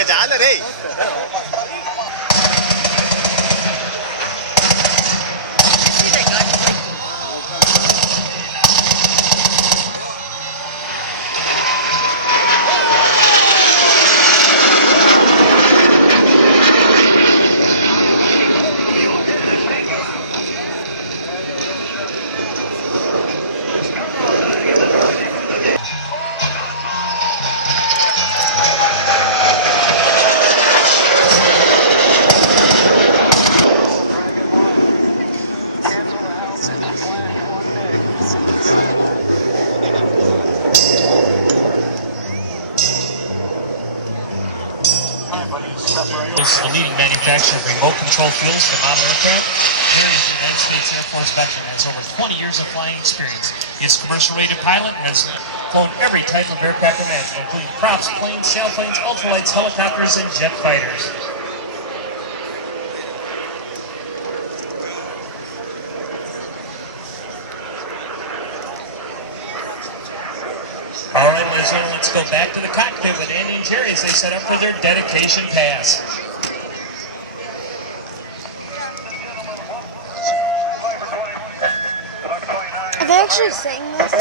Kajala रे. This is the leading manufacturer of remote control fuels for model aircraft. United States Air Force veteran, has over 20 years of flying experience. He is a commercial-rated pilot and has flown every type of aircraft imaginable, including props, planes, sailplanes, ultralights, helicopters, and jet fighters. All right, let's go back to the cockpit with Andy and Jerry as they set up for their dedication pass. Are they actually saying this?